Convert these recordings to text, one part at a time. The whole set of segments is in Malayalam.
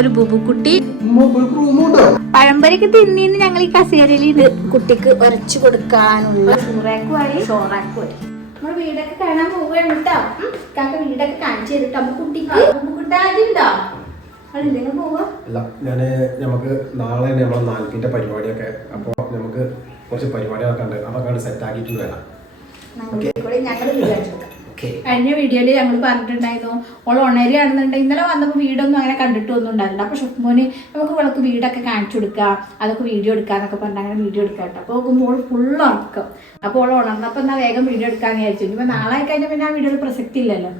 ഒരു ബുബുക്കുട്ടി. പഴംപൊരിക്ക് തിന്നിന്ന് ഞങ്ങൾ ഈ കസേരയിൽ ഇത് കുട്ടിക്ക് ഉരച്ചു കൊടുക്കാനുള്ള ഷോറാക്കുമായി വഴി നമ്മുടെ വീടൊക്കെ കാണാൻ പോവുകയാണ് കേട്ടോ കാക്ക വീടൊക്കെ കാണിച്ചു തരും അമ്മ കുട്ടിക്ക്. പോവാ. അല്ല ഞാൻ നമുക്ക് നാളെ നമ്മളെ നാൽക്കിന്റെ പരിപാടിയൊക്കെ. അപ്പൊ നമുക്ക് കുറച്ച് പരിപാടികളൊക്കെ ഉണ്ട്. അതൊക്കെ സെറ്റ് ആക്കിയിട്ട് വേണം. ഞങ്ങൾ ഓക്കെ കഴിഞ്ഞ വീഡിയോയിൽ ഞങ്ങൾ പറഞ്ഞിട്ടുണ്ടായിരുന്നു ഓൾ ഉണരുകയാണെന്നുണ്ടെങ്കിൽ ഇന്നലെ വന്നപ്പോൾ വീടൊന്നും അങ്ങനെ കണ്ടിട്ട് ഒന്നും ഉണ്ടായില്ല അപ്പോൾ ഷുഫ്മോന് നമുക്ക് ഇവൾക്ക് വീടൊക്കെ കാണിച്ചു കൊടുക്കുക അതൊക്കെ വീഡിയോ എടുക്കാന്നൊക്കെ പറഞ്ഞാൽ അങ്ങനെ വീഡിയോ എടുക്കാം കേട്ടോ. അപ്പോൾ നോക്കുമ്പോൾ ഫുൾ ഉറക്കം. അപ്പോൾ ഓൾ ഉണർന്നപ്പോൾ എന്നാൽ വേഗം വീഡിയോ എടുക്കാന്ന് വിചാരിച്ചു. ഇനിയിപ്പോൾ നാളെ കഴിഞ്ഞാൽ പിന്നെ ആ വീഡിയോയിൽ പ്രസക്തി ഇല്ലല്ലോ.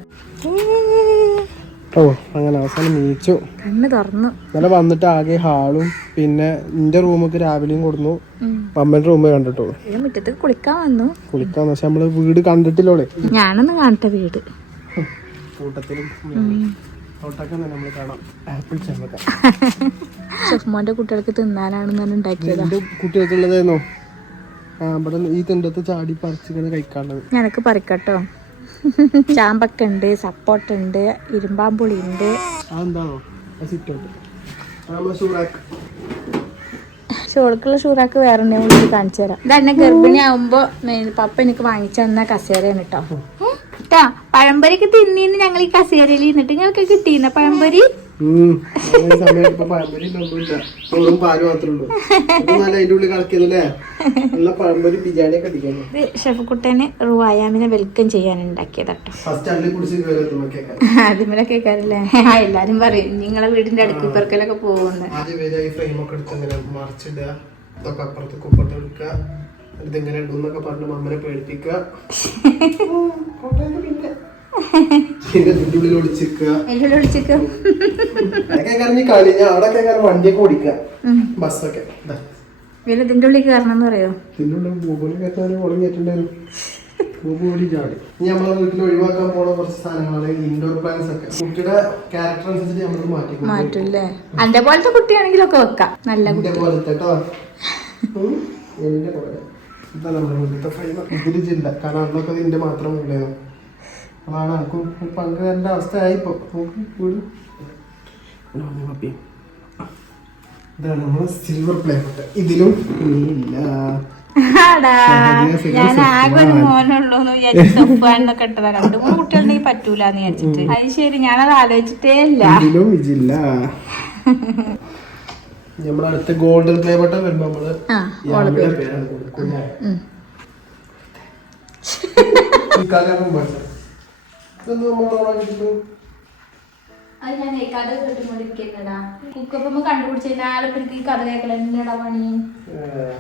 ഓ അങ്ങനെ അവസാനം നീച്ചു. കണ്ണ് തുറന്നു. ഇന്നലെ വന്നിട്ട് ആകെ ഹാളും പിന്നെ നിന്റെ റൂമൊക്കെ രാവിലെയും കൊടുന്നു. അമ്മയുടെ റൂമേ കണ്ടിട്ടോ? പിന്നെ മുറ്റത്തേക്ക് കുളിക്കാൻ വന്നു. കുളിക്കാന്ന് പക്ഷെ നമ്മൾ വീട് കണ്ടിട്ടില്ലോളെ ഞാനൊന്നും കാണട്ടെ വീട്. കൂട്ടത്തിലും ഷെഫ്മോന്റെ കുട്ടികൾക്ക് തിന്നാനാണെന്നാണ് ഉണ്ടാക്കിയതാ. എന്റെ കുട്ടികൾക്കുള്ളതായിരുന്നോ? ആ ഇവിടെ ഈ തിണ്ടത്ത് ചാടി പറിച്ചിങ്ങനെ കഴിക്കാനുള്ളത്. ഞാനൊക്കെ പറിക്കട്ടോ. ചാമ്പക്ക ഉണ്ട് സപ്പോട്ട ഉണ്ട് ഇരുമ്പാമ്പുളി ഉണ്ട് ചോളക്കുള്ള ഷൂറാക്ക് ഷോൾക്കുള്ള ഷൂറാക്ക് വേറെ ഉണ്ടെങ്കിൽ കാണിച്ചു തരാം. ഇതന്നെ ഗർഭിണി ആവുമ്പോ പപ്പ എനിക്ക് വാങ്ങിച്ചു തന്ന കസേരയാണ് കേട്ടോ കേട്ടോ പഴംപൊരിക്ക് തിന്നിന്ന് ഞങ്ങൾ ഈ കസേരയിൽ നിന്നിട്ട് ഞങ്ങൾക്ക് കിട്ടിയിരുന്ന പഴംപൊരി? ഉം. അങ്ങനെ സമയം ഇപ്പൊ പഴംപൊരി ഒന്നുമില്ല ചോറും പാലും മാത്രമേ ഉള്ളൂ. നല്ല അതിന്റെ ഉള്ളിൽ കളിക്കുന്നല്ലേ നല്ല പഴംപൊരി ബിരിയാണി ഒക്കെ അടിക്കാണ്. ഷെഫ് ഷെഫക്കുട്ടനെ റുവായാമിനെ വെൽക്കം ചെയ്യാൻ ഉണ്ടാക്കിയതാട്ടോ. ഫസ്റ്റ് കുടിച്ച് ആദ്യമേ കേൾക്കാറില്ലേ? ആ എല്ലാരും പറയും നിങ്ങളെ വീടിന്റെ അടുക്ക് ഇപ്പറക്കലൊക്കെ പോകുന്നത് ആദ്യം വരെ ഈ ഫ്രെയിം ഒക്കെ എടുത്ത് ഇങ്ങനെ മറിച്ചിടുക. ഇതൊക്കെ അപ്പുറത്ത് കുപ്പത്ത് എടുക്കുക. ഇതിങ്ങനെ ഇടുന്നൊക്കെ പറഞ്ഞ് മമ്മനെ പേടിപ്പിക്കുക. പിന്നെ. ഇതിന്റെ ഉള്ളിൽ കയറണം പറയോ നമ്മളെ വീട്ടിൽ ഒഴിവാക്കാൻ പോണ കുറച്ച് സാധനങ്ങളാണ് ഇൻഡോർ പ്ലാന്റ്സ് ഒക്കെ. കുട്ടിയുടെ ക്യാരക്ടർ അനുസരിച്ച് നമ്മൾ മാറ്റി അന്റെ പോലത്തെ കുട്ടിയാണെങ്കിലൊക്കെ വെക്കാം. നല്ല കുട്ടി. പോലത്തെ കേട്ടോ. എന്റെ പോലെ. ഇതാ നമ്മുടെ വീട്ടിലത്തെ ഫ്രെയിം ഇതിൽ ജില്ല. കാരണം അന്നൊക്കെ ഇതിന്റെ മാത്രം ഉണ്ടായിരുന്നു അതാണ് നമുക്ക് പങ്ക് തരേണ്ട അവസ്ഥ ആയിപ്പോ നോക്ക് വീട്. ഇവിടെ വന്ന് പപ്പി. ഇതാണ് നമ്മളെ സിൽവർ പ്ലേ ഇതിലും ഇല്ല. ഞാൻ ആകെ ഒരു മോനുള്ളൂ എന്ന് വിചാരിച്ചു സൊഫാന്നൊക്കെ ഇട്ടതാ. രണ്ടു മൂന്ന് കുട്ടികളുണ്ടെങ്കിൽ പറ്റൂലെന്ന് വിചാരിച്ചിട്ട്. അത് ശരി ഞാനത് ആലോചിച്ചിട്ടേ ഇല്ല. ഇതിലും ഇതില്ല. അടുത്ത ഗോൾഡൻ പ്ലേ ബട്ടൺ വരുമ്പോ നമ്മൾ പേരാണ് കൊടുക്കുന്നത്. ഇതൊന്നും നമ്മൾ ഓണാക്കിയിട്ട് അത് ഞാൻ കഥ കേട്ടുകൊണ്ടിരിക്കുന്നതാ. കുക്കപ്പം കണ്ടുപിടിച്ച് കഴിഞ്ഞാൽ എനിക്ക് ഈ കഥ കേൾക്കലെന്നടാ പണി.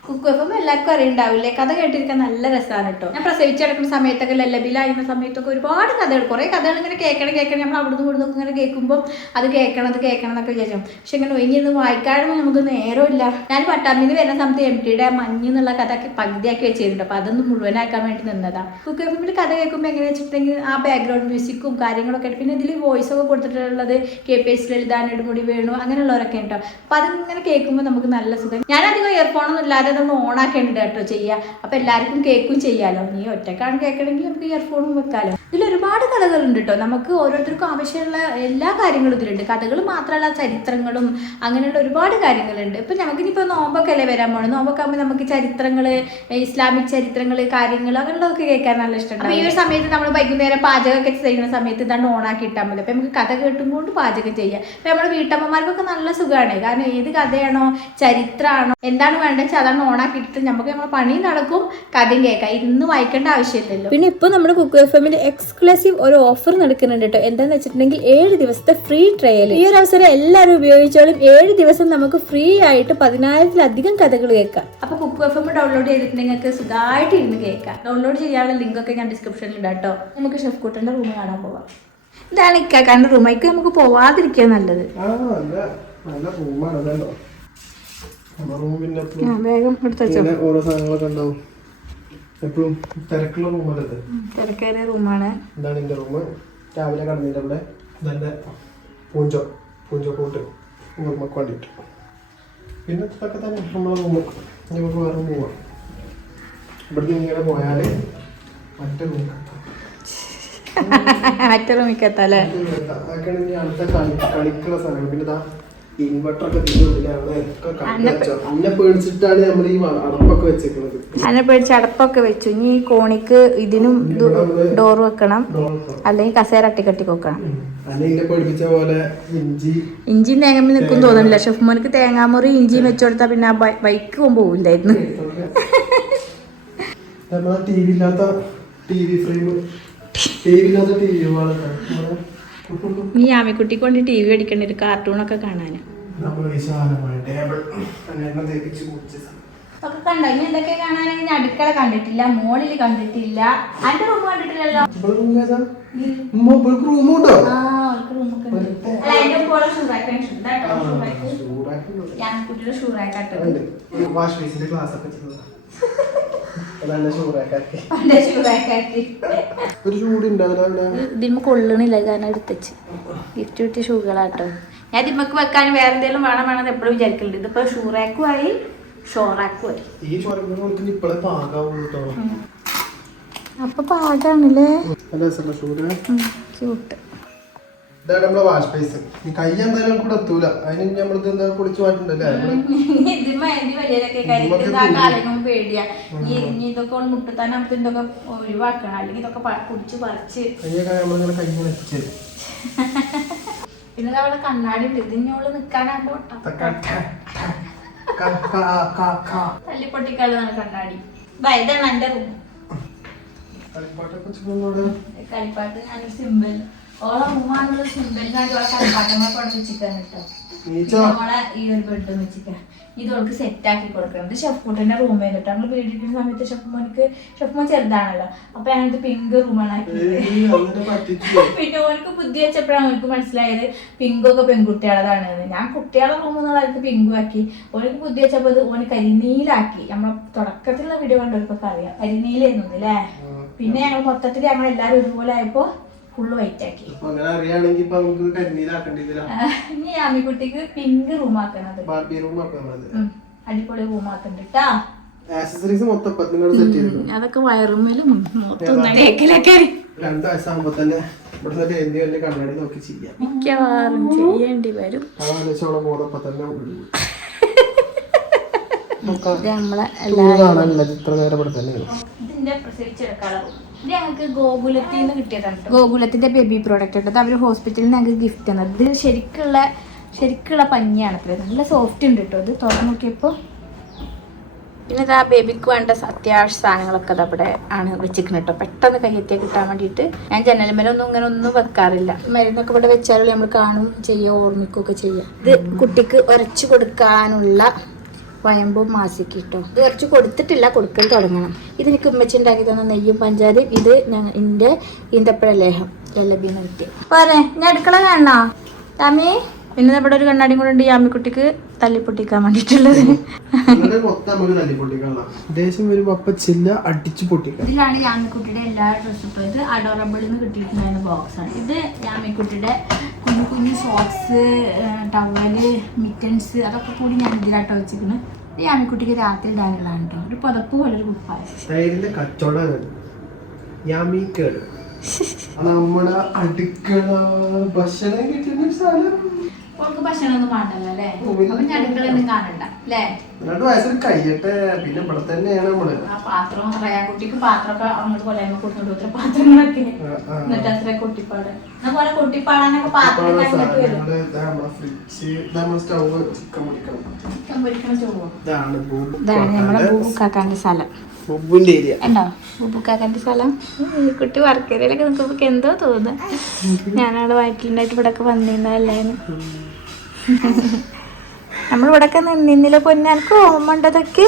കുക്കപ്പം എല്ലാവർക്കും അറിയണ്ടാവില്ലേ? കഥ കേട്ടിരിക്കാൻ നല്ല രസമാണ് കേട്ടോ ഞാൻ പ്രസവിച്ചെടുക്കുന്ന സമയത്തൊക്കെ ലല്ലബിലായിരുന്ന സമയത്തൊക്കെ ഒരുപാട് കഥകൾ. കുറെ കഥകൾ ഇങ്ങനെ കേൾക്കണം കേൾക്കണം നമ്മൾ അവിടുന്ന് ഇവിടുന്ന് ഇങ്ങനെ കേൾക്കുമ്പോൾ അത് കേൾക്കണം അത് കേൾക്കണം എന്നൊക്കെ വിചാരിച്ചു. പക്ഷെ ഇങ്ങനെ ഒഴിഞ്ഞിരുന്ന് വായിക്കാനും നമുക്ക് നേരമില്ല. ഞാൻ പട്ടാമ്പിന് വരുന്ന സമയത്ത് എം ടിയുടെ മഞ്ഞ് എന്നുള്ള കഥ പകുതിയാക്കി വെച്ചിരുന്നുണ്ട് അപ്പൊ അതൊന്ന് മുഴുവനാക്കാൻ വേണ്ടി നിന്നതാ. കുക്കപ്പമ്മിന്റെ കഥ കേൾക്കുമ്പോൾ എങ്ങനെ വെച്ചിട്ടുണ്ടെങ്കിൽ ആ ബാക്ക്ഗ്രൗണ്ട് മ്യൂസിക്കും കാര്യങ്ങളൊക്കെ പിന്നെ ഇതിൽ വോയിസ് ഒക്കെ കൊടുത്തിട്ടുള്ളത് K P S Lalitha Nedumudi Venu അങ്ങനെയുള്ളവരൊക്കെ ഉണ്ടോ? അപ്പൊ അതിങ്ങനെ കേൾക്കുമ്പോൾ നമുക്ക് നല്ല സുഖം. ഞാനധികം ഇയർഫോണൊന്നും ഇയർഫോൺ ഒന്നും ഇല്ലാതെ അതൊന്ന് ഓൺ ആക്കേണ്ടത് കേട്ടോ ചെയ്യുക അപ്പൊ എല്ലാവർക്കും കേൾക്കും ചെയ്യാലോ. നീ ഒറ്റക്കാണ് കേൾക്കണമെങ്കിൽ നമുക്ക് ഇയർഫോണും വെക്കാലോ. ഇതിൽ ഒരുപാട് കഥകളുണ്ട് കേട്ടോ. നമുക്ക് ഓരോരുത്തർക്കും ആവശ്യമുള്ള എല്ലാ കാര്യങ്ങളും ഇതിലുണ്ട്. കഥകൾ മാത്രമല്ല ചരിത്രങ്ങളും അങ്ങനെയുള്ള ഒരുപാട് കാര്യങ്ങളുണ്ട്. ഇപ്പൊ നമുക്കിനിപ്പോ നോമ്പൊക്കെ അല്ലേ വരാൻ പോകണം നോമ്പൊക്കെ ആകുമ്പോൾ നമുക്ക് ചരിത്രങ്ങൾ ഇസ്ലാമിക് ചരിത്രങ്ങൾ കാര്യങ്ങൾ അങ്ങനെയുള്ളതൊക്കെ കേൾക്കാൻ നല്ല ഇഷ്ടമാണ് ഈ ഒരു സമയത്ത് നമ്മൾ വൈകുന്നേരം പാചകമൊക്കെ ചെയ്യുന്ന സമയത്ത് ഇതാണ്ട് ഓണാക്കി ഇട്ടാൽ മതി. അപ്പൊ നമുക്ക് കഥ കേട്ടുകൊണ്ട് പാചകം ചെയ്യുക അപ്പൊ നമ്മുടെ വീട്ടമ്മമാർക്കൊക്കെ നല്ല സുഖമാണ് കാരണം ഏത് കഥയാണോ ചരിത്രമാണോ എന്താണ് വേണ്ടത് വെച്ചാൽ അതാണ് ഓണാക്കിയിട്ട് നമുക്ക് നമ്മുടെ പണി നടക്കും കഥയും കേൾക്കാം. ഇന്ന് വായിക്കേണ്ട ആവശ്യമില്ലല്ലോ. പിന്നെ ഇപ്പോൾ നമ്മുടെ കുക്ക് എഫ് എമ്മിന്റെ എക്സ്ക്ലൂസീവ് ഒരു ഓഫർ നടക്കുന്നുണ്ട് കേട്ടോ. എന്താന്ന് വെച്ചിട്ടുണ്ടെങ്കിൽ ഏഴ് ദിവസത്തെ ഫ്രീ ട്രയൽ ഈ ഒരു അവസരം എല്ലാവരും ഉപയോഗിച്ചോളും. ഏഴ് ദിവസം നമുക്ക് ഫ്രീ ആയിട്ട് പതിനായിരത്തിലധികം കഥകൾ കേൾക്കാം. അപ്പോൾ കുക്ക് എഫ് എം ഡൗൺലോഡ് ചെയ്തിട്ട് നിങ്ങൾക്ക് സുഖമായിട്ട് ഇരുന്ന് കേൾക്കാം. ഡൗൺലോഡ് ചെയ്യാനുള്ള ലിങ്കൊക്കെ ഞാൻ ഡിസ്ക്രിപ്ഷനിൽ ഇടാം കേട്ടോ. നമുക്ക് ഷെഫ് കുട്ടന്റെ റൂം കാണാൻ പോവാം. ഇതാണ് ഇക്കാക്കാന്റെ റൂമേക്ക് നമുക്ക് പോവാതിരിക്കുക നല്ലത്. പിന്നെ എപ്പോഴും ആ, വേഗം എടുത്ത് വെച്ചോ. ഇങ്ങനെ ഓരോ സാധനങ്ങളൊക്കെ ഉണ്ടാവും. എപ്പോഴും തിരക്കുള്ള റൂമല്ലത് തിരക്കേറിയ റൂമാണ് ഇതാണ് എന്റെ റൂം രാവിലെ കടന്നിട്ട് അവിടെ ഇതെന്റെ പൂഞ്ചോ പൂഞ്ചോ കൂട്ട് നമുക്ക് വേണ്ടിയിട്ട്. പിന്നെ ഇതൊക്കെ തന്നെ നമ്മളെ റൂം നമുക്ക് വേറെ പോവാം. ഇവിടുന്ന് ഇങ്ങനെ പോയാൽ മറ്റേ റൂം മറ്റേ എത്താല്ലേ പിന്നെ അതിനെ പേടിച്ച് അടപ്പൊക്കെ വെച്ചു. ഇനി ഈ കോണിക്ക് ഇതിനും ഡോർ വെക്കണം. അല്ലെങ്കിൽ കസേര അട്ടിക്കട്ടി വെക്കണം. ഇന്നെ പേടിപ്പിച്ച പോലെ ഇഞ്ചി. ഇഞ്ചിയും തേങ്ങമ്മ നിൽക്കും തോന്നുന്നില്ല. ഷെഫ് മോനക്ക് തേങ്ങാമുറി ഇഞ്ചിയും വെച്ചു കൊടുത്താൽ പിന്നെ ബൈക്ക് പോകുമ്പോൾ പോവില്ലായിരുന്നു. ടി വി ഇല്ലാത്ത ടി വി ഫ്രെയിം നീ ആമിക്കുട്ടിക്ക് കൊണ്ട് ടി വി അടിക്കേണ്ട ഒരു കാർട്ടൂണൊക്കെ കുടിച്ച് ഒക്കെ കണ്ടോ? ഇനി എന്തൊക്കെ കാണാനെങ്കിൽ അടുക്കള കണ്ടിട്ടില്ല മോളിൽ കണ്ടിട്ടില്ല. അന്റെ റൂം കണ്ടിട്ടില്ലല്ലോ. റൂമുണ്ടോ ആ അവൾക്ക് റൂമൊക്കെ ഉണ്ട്. അല്ല അതിന്റെ പോലെ ഷൂറാക്കാൻ ഞാൻ കുട്ടിയുടെ ഷൂറാക്കാട്ടത് വാഷ് ബേസിന്റെ ക്ലാസ് ഒക്കെ ഇതിമ്മ കൊള്ളണില്ല കാരണം എടുത്തച്ച്. ഗിഫ്റ്റ് കിട്ടിയ ഷൂകളാട്ടോ. ഞാൻ ഇതിമ്മക്ക് വെക്കാൻ വേറെ എന്തെങ്കിലും വേണം വേണം എപ്പോഴും വിചാരിക്കലുണ്ട്. ഇതിപ്പോ ഷൂറാക്കും ആയി ഷോറാക്കും ആയി. അപ്പൊ പാകാണല്ലേ ക്യൂട്ട് ഇതാണ് നമ്മളെ വാഷ് ബേസ് ഈ കൈ എന്തായാലും കൂടെ എത്തൂല. അതിന് നമ്മളിത് എന്താ കുളിച്ചു മാറ്റണ്ടല്ലേ? പിന്നെ അവിടെ കണ്ണാടി ഉണ്ട്. ഇതിഞ്ഞോൾ നിക്കാനാകുമ്പോ തല്ലിപ്പൊട്ടിക്കാളാണ് കണ്ണാടി. ഇതാണ് എന്റെ റൂം കളിപ്പാട്ട് ഞാൻ സിമ്പിൾ ഓളെ റൂമാണുള്ള സിമ്പിൾ ഞാൻ ഓളെ കളിപ്പാട്ടങ്ങളെ കൊണ്ട് കേട്ടോ. നമ്മളെ ഈ ഒരു ബെഡ് വെച്ചിട്ട് ഇത് സെറ്റ് ആക്കി കൊടുക്കണം. ഇത് ഷെഫ് കൂട്ടിന്റെ റൂം ചെയ്തിട്ട് നമ്മൾ വീടിക്കുന്ന സമയത്ത് ഷെഫ് ഷെഫ്മോൻ ഷെഫ് മോൻ ചെറുതാണല്ലോ അപ്പൊ ഞാനത് പിങ്ക് റൂമാണ് ആക്കിയത്. പിന്നെ ഓനക്ക് ബുദ്ധി വെച്ചപ്പോഴാണ് ഓനക്ക് മനസ്സിലായത് പിങ്കൊക്കെ പെൺകുട്ടികളതാണ്. ഞാൻ കുട്ടികളെ റൂം എന്നുള്ള ആൾക്ക് പിങ്കു ആക്കി. ഓനക്ക് ബുദ്ധി വെച്ചപ്പോ അത് ഓന് കരിനീലാക്കി. നമ്മളെ തുടക്കത്തിലുള്ള വീഡിയോ കണ്ടവർക്കൊക്കെ അറിയാം. കരിനീലായിരുന്നു അല്ലേ പിന്നെ ഞങ്ങൾ മൊത്തത്തിൽ ഞങ്ങൾ എല്ലാവരും ഒരുപോലെ ആയപ്പോ ഫുള്ള് വൈറ്റ് ആക്കി. ഇനി ആമിക്കുട്ടിക്ക് പിങ്ക് റൂം ആക്കണത്. അടിപൊളി റൂം ആക്കണ്ട് കേട്ടാ ആക്സസറീസ് മൊത്തം സെറ്റ് ചെയ്തിട്ടുണ്ട്. അതൊക്കെ വയറുമേലും മൊത്തം രണ്ട് വയസ്സാകുമ്പോ തന്നെ ഇവിടുന്ന് എന്തി വലിയ കണ്ണാടി നോക്കി ചെയ്യാം. മിക്കവാറും ചെയ്യേണ്ടി വരും. തന്നെ നമ്മളെ നേരം ഇവിടെ തന്നെയാണ് ഇതിന്റെ പ്രസവിച്ചെടുക്കാനുള്ള ഇത് ഞങ്ങൾക്ക് ഗോകുലത്തിൽ നിന്ന് കിട്ടിയതാണ് ട്ടോ. ഗോകുലത്തിന്റെ ബേബി പ്രോഡക്റ്റ് ഉണ്ട്. അവർ ഹോസ്പിറ്റലിൽ നിന്ന് ഞങ്ങൾക്ക് ഗിഫ്റ്റ് തന്നത്. ഇത് ശരിക്കുള്ള ശരിക്കുള്ള പഞ്ഞിയാണ് അത്ര നല്ല സോഫ്റ്റ് ഉണ്ട് കേട്ടോ ഇത്. തുറന്നു നോക്കിയപ്പോൾ പിന്നെ ഇതാ ബേബിക്ക് വേണ്ട അത്യാവശ്യ സാധനങ്ങളൊക്കെ അത് അവിടെ ആണ് വെച്ചിരിക്കുന്നത് കേട്ടോ പെട്ടെന്ന് കയ്യെത്തിയാൽ കിട്ടാൻ വേണ്ടിയിട്ട് ഞാൻ ജനൽമേലൊന്നും ഇങ്ങനെ ഒന്നും വെക്കാറില്ല. മരുന്നൊക്കെ ഇവിടെ വെച്ചാലും നമ്മൾ കാണും ചെയ്യുക ഓർമ്മിക്കുകയൊക്കെ ചെയ്യാം. ഇത് കുട്ടിക്ക് ഉരച്ചു കൊടുക്കാനുള്ള വയമ്പും മാസിക്ക് കേട്ടോ ഇത് കുറച്ച് കൊടുത്തിട്ടില്ല കൊടുക്കാൻ തുടങ്ങണം. ഇത് എനിക്ക് ഉമ്മച്ചി ഉണ്ടാക്കി തന്ന നെയ്യും പഞ്ചാരയും. ഇത് ഞങ്ങൾ എന്റെ ഈന്തപ്പഴ ലേഹം ലല്ലബീന്ന് നിർത്തി പോരെ ഞാൻ അടുക്കള കാണണോ? താമി പിന്നെ നമ്മുടെ ഒരു കണ്ണാടിയും കൂടെ ഉണ്ട് ഈ ആമിക്കുട്ടിക്ക് തല്ലിപ്പൊട്ടിക്കാൻ വേണ്ടിയിട്ടുള്ളത് ഇതിലാണ് യാമിക്കുട്ടിയുടെ എല്ലാ ഡ്രസ്സും ഇത് അഡോറബിളിൽ നിന്ന് കിട്ടിയിട്ടുണ്ടായിരുന്ന ബോക്സാണ് ഇത് യാമിക്കുട്ടിയുടെ കുഞ്ഞു സോക്സ് ടവൽ മിറ്റൻസ് അതൊക്കെ കൂടി ഞാൻ ഇതിലാട്ടോ വെച്ചിരിക്കുന്നത് ഇത് യാമിക്കുട്ടിക്ക് രാത്രി ഇടാനുള്ളതാണ് കേട്ടോ ഒരു പുതപ്പ് പോലെ ഒരു കുപ്പായ. അവൾക്ക് ഭക്ഷണമൊന്നും വേണ്ടല്ലോ അല്ലേ? അപ്പൊ ഞാൻ അടുക്കളയൊന്നും കാണണ്ട അല്ലേ? രണ്ട് വയസ്സിൽ കഴിയട്ടെ. പിന്നെ ഇവിടെ തന്നെയാണ് നമ്മൾ. ആ പാത്രം പറയാ കുട്ടിക്ക് പാത്രമൊക്കെ അങ്ങോട്ട് കൊല്ലായ്മ കൊടുത്തോണ്ട് കൊടുത്ത പാത്രങ്ങളൊക്കെ. എന്നിട്ട് അത്ര കൊട്ടിപ്പാട്. എന്നാ പോലെ കൊട്ടിപ്പാടാനൊക്കെ പാത്രം നമ്മളെ നമ്മളെ ചിക്കൻ പൊരിക്കണ ഇതാണ് നമ്മുടെ ബൂബുക്കാക്കാന്റെ സ്ഥലം. ഉണ്ടോ? ബൂബുക്കാക്കാന്റെ സ്ഥലം? ഈ കുട്ടി വർക്കേരിയയിലൊക്കെ നിൽക്കുമ്പോ എന്തോ തോന്നുന്നു. ഞാനവിടെ വയറ്റിലുണ്ടായിട്ട് ഇവിടെ ഒക്കെ വന്നിരുന്നതല്ലേന്ന് നമ്മളിവിടൊക്കെ നിന്നില്ല നിന്നിലെ പൊന്നാൽക്ക് ഓമണ്ടതൊക്കെ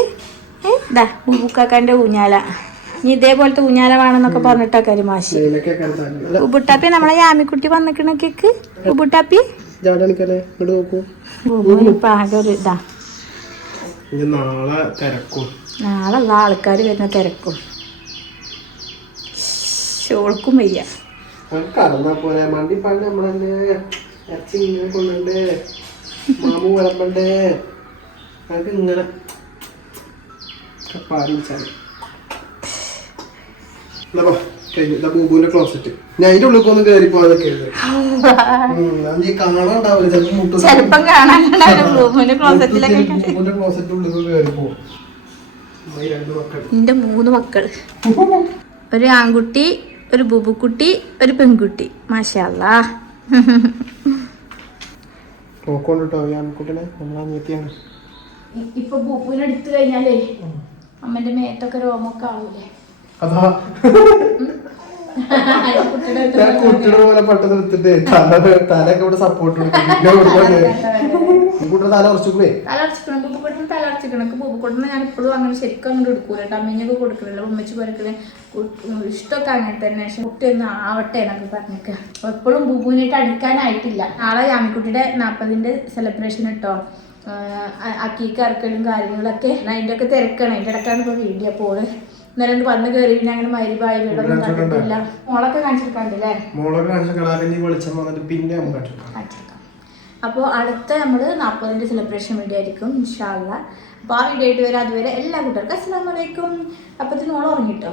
ഏ, ദാ ബൂബുക്കാക്കാന്റെ ഊഞ്ഞാല. ഇനി ഇതേപോലത്തെ ഊഞ്ഞാല വേണമെന്നൊക്കെ പറഞ്ഞിട്ടാ കരിമാശി ഇതിലൊക്കെ കരുതാൻ ഉബുട്ടാപ്പി നമ്മളെ യാമിക്കുട്ടി വന്നിക്കണക്കേക്ക് ഉബുട്ടാപ്പി? ഒരു ഇതാ. നാളെ ഉള്ള ആൾക്കാർ വരുന്ന തിരക്കും. ഷോൾക്കും വയ്യ. കടന്നാ പോലെ മണ്ടി പാണ്ട് നമ്മളെന്നെ ഇറച്ചി ഇങ്ങനെ കൊണ്ടുണ്ടേ മാമു വിളമ്പണ്ടേ? നമുക്ക് ഇങ്ങനെ ബൂബുവിന്റെ ക്ലോസറ്റ് ഞാൻ അതിന്റെ ഉള്ളിൽ ഒന്ന് കയറി പോകാതൊക്കെ നീ കാണാണ്ടാവില്ല ചിലപ്പോ മുട്ടു ചെലപ്പം കാണാനുണ്ടാവും റൂമിന്റെ ക്ലോസറ്റിലൊക്കെ ബൂബുവിന്റെ ക്ലോസറ്റ് ഉള്ളിൽ കയറി പോകും എന്റെ മൂന്ന് മക്കൾ ഒരു ആൺകുട്ടി ഒരു ബുബുക്കുട്ടി ഒരു പെൺകുട്ടി. മാഷാല്ലാ നോക്കോണ്ടിട്ടോ ഈ ആൺകുട്ടിനെ നമ്മളാ അനിയത്തിയാണ് ഇപ്പൊ ബുബുവിനെ എടുത്തു കഴിഞ്ഞാലേ അമ്മന്റെ മേത്തൊക്കെ രോമൊക്കെ ആവൂലേ അതാ ഞാൻ കുട്ടിയുടെ പോലെ പെട്ടെന്ന് എടുത്തിട്ട് തല തലയൊക്കെ ഇവിടെ സപ്പോർട്ട് കൊടുക്കും കുട്ടിയുടെ തല കുറച്ചുകൂടെ തലർച്ചിക്കണം ബുബുക്കുട്ടിന് തലർച്ചിക്കണം ബുബുക്കുട്ടിനെ ഞാൻ ഇപ്പോഴും അങ്ങനെ ശരിക്കും അങ്ങോട്ട് എടുക്കൂല കേട്ടോ. അമ്മീനൊക്കെ കൊടുക്കണില്ല ഉമ്മച്ച് കൊടുക്കൽ ഇഷ്ടമൊക്കെ അങ്ങനെ തന്നെ പക്ഷെ കുട്ടി ഒന്ന് ആവട്ടെ എന്നൊക്കെ പറഞ്ഞേക്ക് എപ്പോഴും ബുബുവിനായിട്ട് അടുക്കാനായിട്ടില്ല. നാളെ യാമിക്കുട്ടിയുടെ നാൽപ്പതിന്റെ സെലിബ്രേഷൻ ഇട്ടോ അക്കീക്ക് ഇറക്കലും കാര്യങ്ങളൊക്കെ. അതിന്റെ ഒക്കെ തിരക്കാണ്. അതിന്റെ ഇടക്കാണ് ഇപ്പോൾ വീഡിയോ പോൾ ഇന്നലെ വന്ന് കയറി പിന്നെ അങ്ങനെ മരുഭായി വീടൊന്നും കണ്ടിട്ടില്ല. മോളൊക്കെ കാണിച്ചിട്ടുണ്ടല്ലേ മോളൊക്കെ കാണിച്ച കളാറിന്റെ വെളിച്ചം വന്നിട്ട് പിന്നെ അപ്പോൾ അടുത്ത നമ്മൾ നാൽപ്പതിന്റെ സെലിബ്രേഷൻ വീഡിയോ ആയിരിക്കും ഇൻഷാല്ല അപ്പോൾ ആ വീഡിയോ ആയിട്ട് വരാം. അതുവരെ എല്ലാ കുട്ടികൾക്കും അസ്സാം വലൈക്കും ഓളം ഉറങ്ങിട്ടോ?